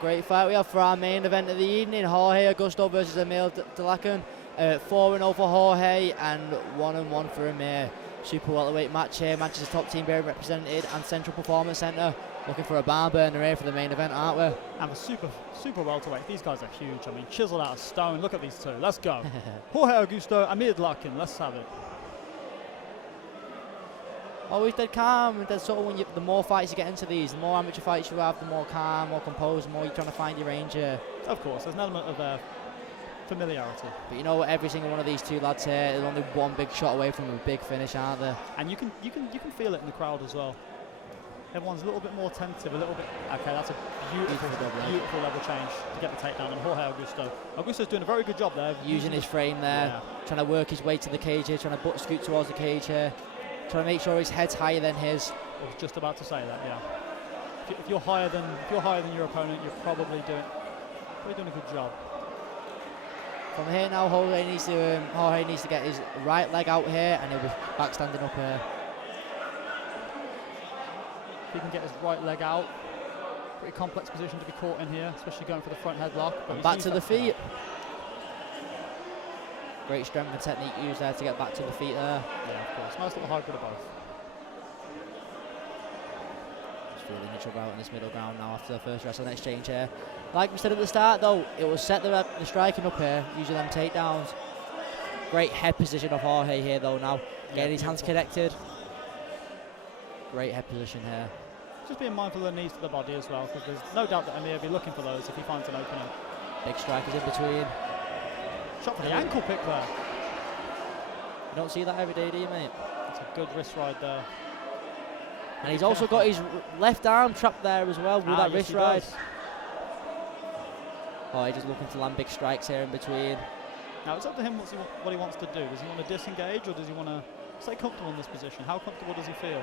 Great fight we have for our main event of the evening. Jorge Augusto versus Amir Dlakan. 4-0 for Jorge and 1-1 for Amir. Super welterweight match here. Manchester's top team being represented and Central Performance Centre looking for a barn burner here for the main event, aren't we? And for super welterweight, these guys are huge. I mean, chiseled out of stone. Look at these two. Let's go. Jorge Augusto, Amir Dlakan. Let's have it. Always dead calm. Dead sort of when the more fights you get into these, the more amateur fights you have, the more calm, more composed, the more you're trying to find your range here. Of course, there's an element of familiarity. But you know, every single one of these two lads here is only one big shot away from a big finish, aren't they? And you can feel it in the crowd as well. Everyone's a little bit more tentative, a little bit. Okay, that's a beautiful level change to get the takedown. And Jorge Augusto's doing a very good job there, using his frame there, trying to work his way to the cage here, trying to butt scoot towards the cage here. Trying to make sure his head's higher than his. I was just about to say that, yeah. If you're higher than your opponent, you're probably doing a good job. From here now, Jorge needs to get his right leg out here, and he'll be back standing up here. If he can get his right leg out, pretty complex position to be caught in here, especially going for the front headlock. But back to the feet. Great strength and technique used there to get back to the feet there. Yeah, of course. Nice little hybrid of both. Just feeling each other out in this middle ground now after the first wrestling exchange here. Like we said at the start though, it will set the striking up here, using them takedowns. Great head position of Jorge here though now. Getting his hands connected. Great head position here. Just being mindful of the knees to the body as well, because there's no doubt that Amir will be looking for those if he finds an opening. Big strikers in between. Shot for the ankle pick there. You don't see that every day, do you, mate? It's a good wrist ride there. And he's also got his left arm trapped there as well with that wrist ride. Oh, he's just looking to land big strikes here in between. Now it's up to him what he wants to do. Does he want to disengage or does he want to stay comfortable in this position? How comfortable does he feel?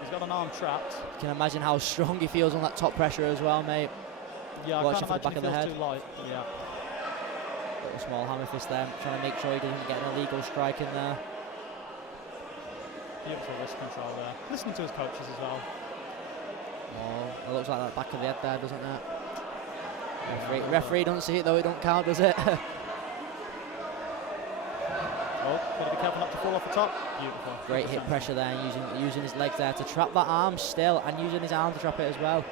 He's got an arm trapped. You can imagine how strong he feels on that top pressure as well, mate. Yeah, I can't imagine he feels too light. Yeah. Little small hammer fist there, trying to make sure he doesn't get an illegal strike in there. Beautiful wrist control there. Listening to his coaches as well. Oh, it looks like that back of the head there, doesn't it? Referee don't see it though, it don't count, does it? Oh, got to be careful not to fall off the top. Beautiful. Great hip pressure there, using his legs there to trap that arm still, and using his arm to trap it as well.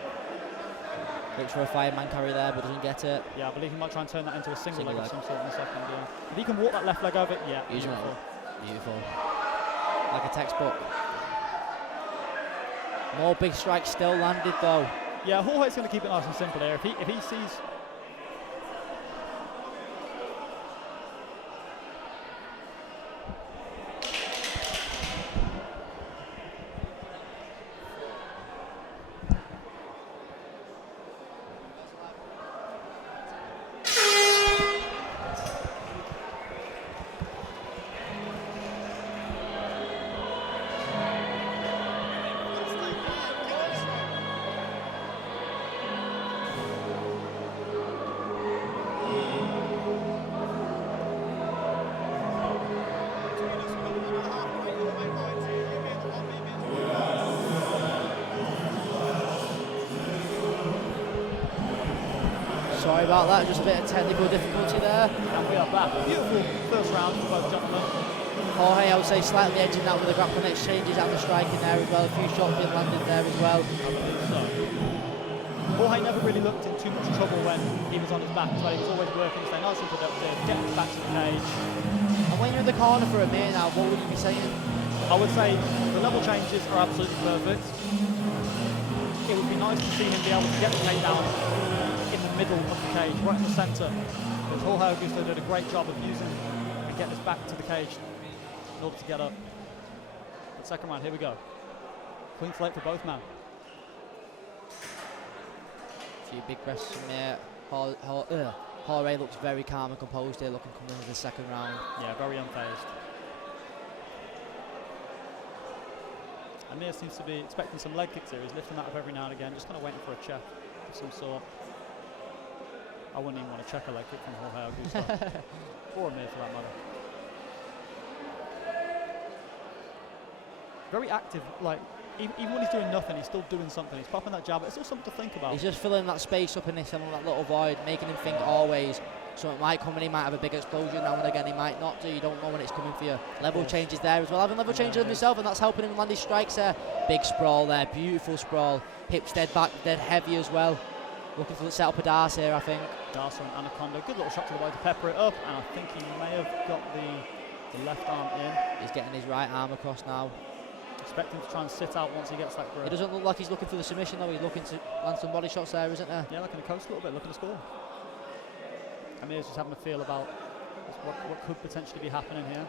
Looks for a fireman carry there, but doesn't get it. Yeah, I believe he might try and turn that into a single leg of some sort in a second. Yeah. If he can walk that left leg over, yeah, beautiful. Beautiful. Like a textbook. More big strikes still landed though. Yeah, Jorge's going to keep it nice and simple here. If he sees. Sorry about that, just a bit of technical difficulty there. And we are back. Beautiful first round for both gentlemen. Jorge, I would say, slightly edging out with the grappling exchanges and the striking there as well. A few shots being landed there as well. I believe so. Jorge never really looked in too much trouble when he was on his back as well. He was always working, staying nice and productive, getting back to the cage. And when you're in the corner for a minute now, what would you be saying? I would say the level changes are absolutely perfect. It would be nice to see him be able to get the takedown in the middle of the cage, right in the centre. But Jorge Augusto did a great job of using and getting us back to the cage in order to get up. But second round, here we go. Clean slate for both men. A few big breaths from there. Jorge looks very calm and composed here, looking coming into the second round. Yeah, very unfazed. Amir seems to be expecting some leg kicks here. He's lifting that up every now and again, just kind of waiting for a check of some sort. I wouldn't even want to check a leg kick from Jorge Augusto. Or Amir for that matter. Very active, like, even when he's doing nothing, he's still doing something. He's popping that jab. It's still something to think about. He's just filling that space up in this that little void, making him think always. So it might come and he might have a big explosion now and again. He might not do. You don't know when it's coming for you. Level changes there as well. Having level changes himself, and that's helping him land his strikes there. Big sprawl there, beautiful sprawl. Hips dead back, dead heavy as well. Looking for the set up a Darce here, I think. Darce and Anaconda. Good little shot to the body to pepper it up, and I think he may have got the left arm in. He's getting his right arm across now. Expecting to try and sit out once he gets that grip. It doesn't look like he's looking for the submission though. He's looking to land some body shots there, isn't there? Yeah, looking to coast a little bit, looking to score. Amir's just having a feel about what could potentially be happening here.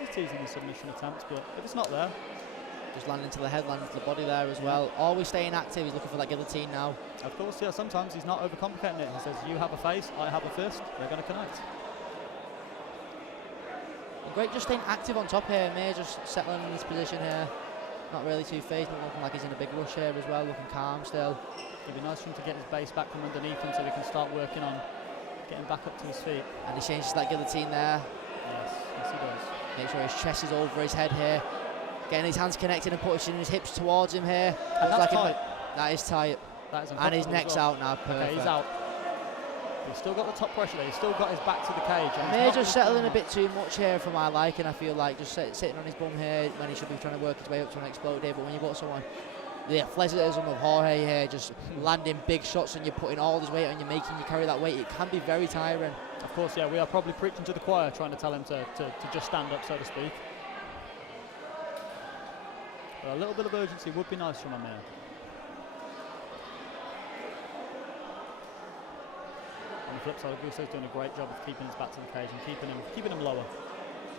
He's teasing his submission attempts, but if it's not there, just landing to the head, landing to the body there as well. Always staying active. He's looking for that guillotine now. Of course, yeah. Sometimes he's not overcomplicating it. He says, "You have a face, I have a fist. They're going to connect." Great, just staying active on top here. Amir just settling in this position here. Not really too phased, not looking like he's in a big rush here as well, looking calm still. It'd be nice for him to get his base back from underneath him so he can start working on getting back up to his feet. And he changes that guillotine there. Yes, he does. Make sure his chest is over his head here. Getting his hands connected and pushing his hips towards him here. And that's tight. That is tight. That is and his neck's out now, perfect. Okay, he's out. He's still got the top pressure there. He's still got his back to the cage. Amir just settling a bit too much here for my liking. I feel like just sitting on his bum here when he should be trying to work his way up to an explode here. But when you've got someone, the athleticism of Jorge here, just landing big shots and you're putting all his weight on, you're making you carry that weight, it can be very tiring. Of course, yeah, we are probably preaching to the choir, trying to tell him to just stand up, so to speak. But a little bit of urgency would be nice from Amir. On the flip side, Augusto's doing a great job of keeping his back to the cage and keeping him lower.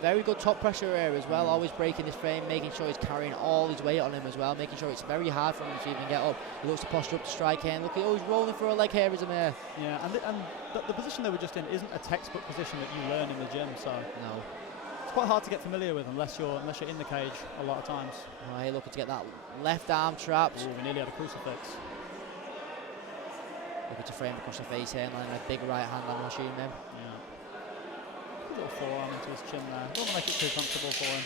Very good top pressure here as well, always breaking his frame, making sure he's carrying all his weight on him as well, making sure it's very hard for him to even get up. He looks to posture up to strike here, and look, he's rolling for a leg here, is Amir. Yeah, and the position they were just in isn't a textbook position that you learn in the gym, so no. It's quite hard to get familiar with unless you're in the cage a lot of times. Oh, here looking to get that left arm trapped. Ooh, we nearly had a crucifix. Looking to frame across the face here and landing a big right hand on Hashim him. Yeah. A little forearm into his chin there. Don't want to make it too comfortable for him.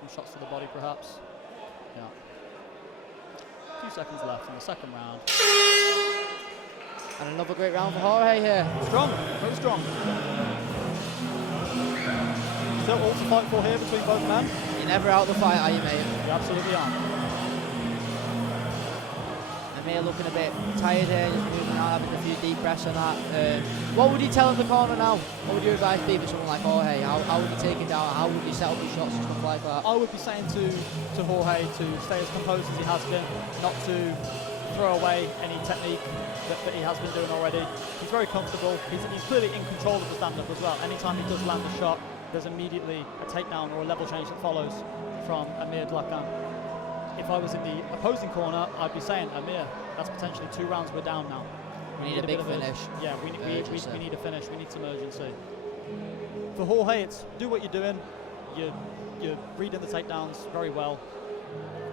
Some shots to the body perhaps. Yeah. A few seconds left in the second round. And another great round for Jorge here. Strong, very strong. Still all to fight for here between both men. You're never out of the fight, are you, mate? You absolutely are. Amir looking a bit tired here, just moving out, having a few deep breaths and that. What would you tell in the corner now? What would your advice be for someone like Jorge? How would you take him down? How would you set up his shots and stuff like that? I would be saying to Jorge to stay as composed as he has been, not to throw away any technique that he has been doing already. He's very comfortable. He's clearly in control of the stand-up as well. Anytime he does land a shot, there's immediately a takedown or a level change that follows from Amir Dlakan. If I was in the opposing corner, I'd be saying, Amir, that's potentially 2 rounds we're down now. We need a big finish. Yeah, we need a finish. We need some urgency. For Jorge, it's do what you're doing. You're reading the takedowns very well.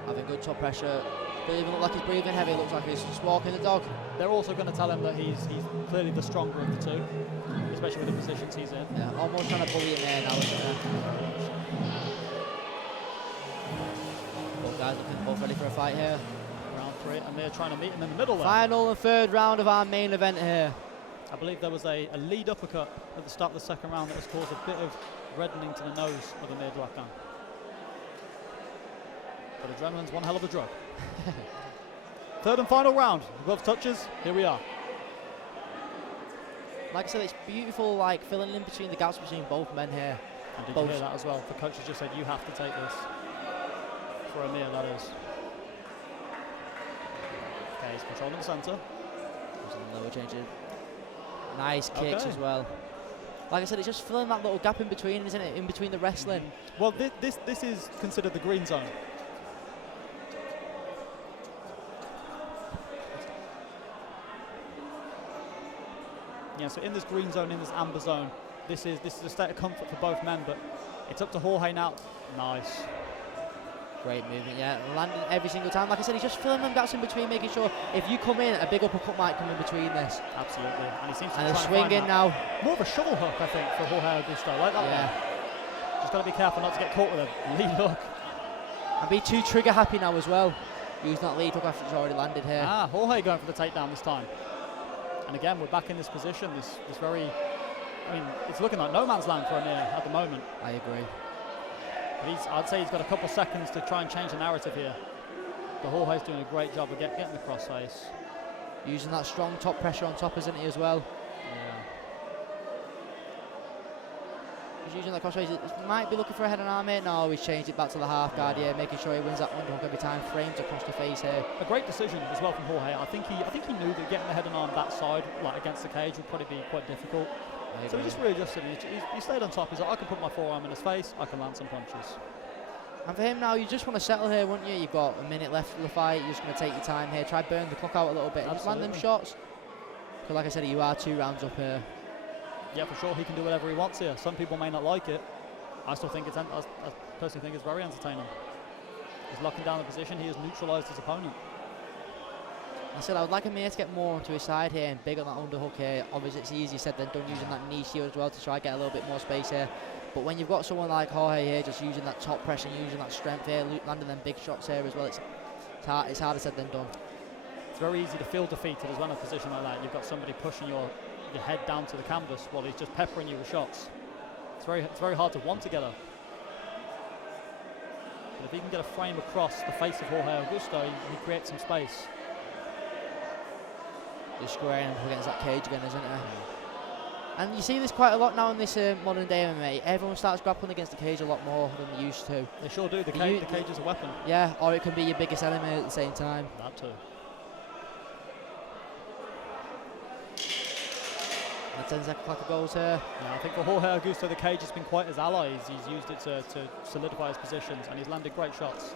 Having good top pressure. Doesn't even look like he's breathing heavy. Looks like he's just walking the dog. They're also going to tell him that he's clearly the stronger of the two, especially with the positions he's in. Yeah, almost trying to bully him there now, isn't there? Both guys looking both ready for a fight here. Round 3, and they're trying to meet him in the middle there. Final and third round of our main event here. I believe there was a lead uppercut at the start of the second round that has caused a bit of reddening to the nose of Amir Dlakan. But adrenaline's one hell of a drug. Third and final round. Glove touches. Here we are. Like I said, it's beautiful, like filling in between the gaps between both men here. And did you hear that as well? The coach has just said you have to take this. For Amir, that is. Okay, he's controlling the centre. There's another change in. Nice kicks as well. Like I said, it's just filling that little gap in between, isn't it? In between the wrestling. Well, this is considered the green zone. Yeah, so in this green zone, in this amber zone, this is a state of comfort for both men, but it's up to Jorge now. Nice. Great movement, yeah. Landing every single time. Like I said, he's just filling them gaps in between, making sure if you come in, a big uppercut might come in between this. Absolutely. And he seems to be trying to swing in now. More of a shovel hook, I think, for Jorge Augusto. Like that one. Just got to be careful not to get caught with a lead hook. And be too trigger happy now as well. Using that lead hook after it's already landed here. Jorge going for the takedown this time. And again, we're back in this position. This very, I mean, it's looking like no man's land for Amir at the moment. I agree. But I'd say he's got a couple seconds to try and change the narrative here. But Jorge's doing a great job of getting the crossface. Using that strong top pressure on top, isn't he, as well? Yeah. He's using that crossface. He might be looking for a head and arm here. No, he's changed it back to the half guard here, making sure he wins that underhook every time. Frames across the face here. A great decision as well from Jorge. I think he knew that getting the head and arm that side, like against the cage, would probably be quite difficult. So he just readjusted. He stayed on top. He's like, I can put my forearm in his face. I can land some punches. And for him now, you just want to settle here, wouldn't you? You've got a minute left of the fight. You're just going to take your time here. Try burn the clock out a little bit. And just land them shots. Because like I said, you are 2 rounds up here. Yeah, for sure. He can do whatever he wants here. Some people may not like it. I still think I personally think it's very entertaining. He's locking down the position. He has neutralised his opponent. I said I would like Amir to get more onto his side here and big on that underhook here. Obviously it's easier said than done using that knee shield as well to try and get a little bit more space here. But when you've got someone like Jorge here just using that top pressure and using that strength here, landing them big shots here as well, it's harder said than done. It's very easy to feel defeated as well in a position like that. You've got somebody pushing your head down to the canvas while he's just peppering you with shots. It's very hard to want together. But if he can get a frame across the face of Jorge Augusto, he creates some space. Just squaring up against that cage again, isn't it? And you see this quite a lot now in this modern day MMA. Everyone starts grappling against the cage a lot more than they used to. They sure do. The cage is a weapon. Yeah, or it can be your biggest enemy at the same time. That too. And a 10-second clock of goals here. Yeah, I think for Jorge Augusto, the cage has been quite his ally. He's used it to solidify his positions, and he's landed great shots.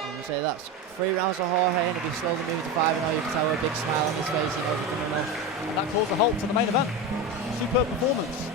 I'm going to say that's 3 rounds for Jorge, and he'll be slowly moving to 5 now. You can tell a big smile on his face. He knows it's coming off. And that calls a halt to the main event. Superb performance.